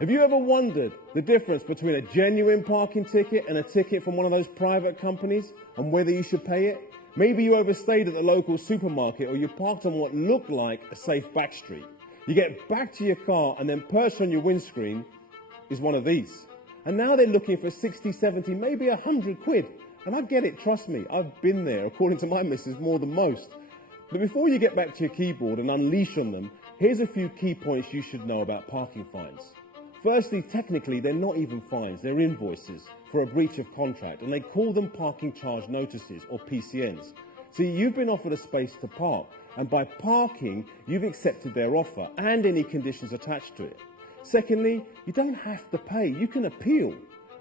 Have you ever wondered the difference between a genuine parking ticket and a ticket from one of those private companies and whether you should pay it? Maybe you overstayed at the local supermarket or you parked on what looked like a safe back street. You get back to your car and then perched on your windscreen is one of these. And now they're looking for 60, 70, maybe 100 quid. And I get it, trust me, I've been there, according to my missus, more than most. But before you get back to your keyboard and unleash on them, here's a few key points you should know about parking fines. Firstly, technically, they're not even fines, they're invoices for a breach of contract, and they call them parking charge notices, or PCNs. See, you've been offered a space to park, and by parking, you've accepted their offer and any conditions attached to it. Secondly, you don't have to pay, you can appeal.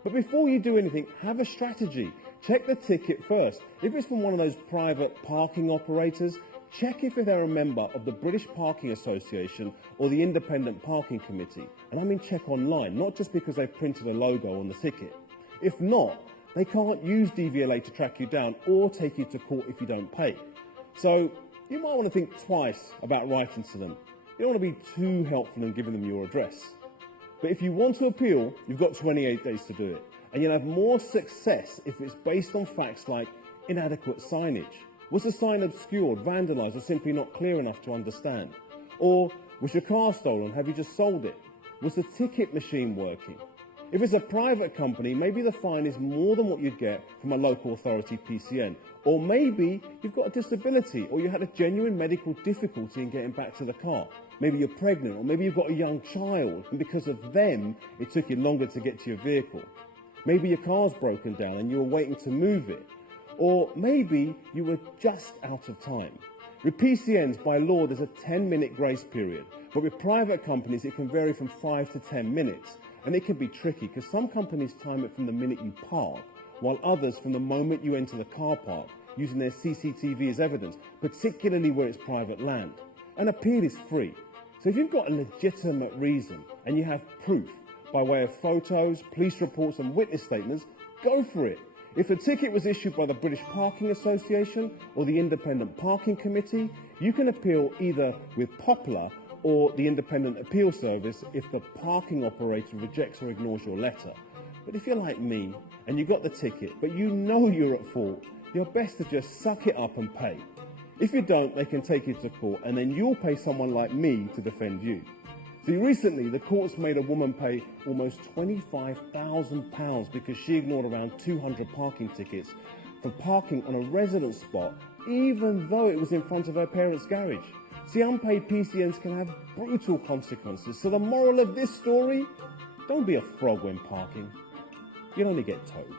But before you do anything, have a strategy. Check the ticket first. If it's from one of those private parking operators, check if they're a member of the British Parking Association or the Independent Parking Committee. And I mean check online, not just because they've printed a logo on the ticket. If not, they can't use DVLA to track you down or take you to court if you don't pay. So you might want to think twice about writing to them. You don't want to be too helpful in giving them your address. But if you want to appeal, you've got 28 days to do it. And you'll have more success if it's based on facts like inadequate signage. Was the sign obscured, vandalised, or simply not clear enough to understand? Or was your car stolen? Have you just sold it? Was the ticket machine working? If it's a private company, maybe the fine is more than what you'd get from a local authority PCN. Or maybe you've got a disability, or you had a genuine medical difficulty in getting back to the car. Maybe you're pregnant, or maybe you've got a young child, and because of them, it took you longer to get to your vehicle. Maybe your car's broken down and you were waiting to move it. Or maybe you were just out of time. With PCNs, by law, there's a 10-minute grace period. But with private companies, it can vary from 5 to 10 minutes. And it can be tricky because some companies time it from the minute you park, while others from the moment you enter the car park, using their CCTV as evidence, particularly where it's private land. An appeal is free. So if you've got a legitimate reason and you have proof by way of photos, police reports and witness statements, go for it. If the ticket was issued by the British Parking Association or the Independent Parking Committee, you can appeal either with Poplar or the Independent Appeal Service if the parking operator rejects or ignores your letter. But if you're like me and you got the ticket but you know you're at fault, you're best to just suck it up and pay. If you don't, they can take you to court and then you'll pay someone like me to defend you. See, recently the courts made a woman pay almost £25,000 because she ignored around 200 parking tickets for parking on a residence spot, even though it was in front of her parents' garage. See, unpaid PCNs can have brutal consequences. So the moral of this story, don't be a frog when parking. You'll only get towed.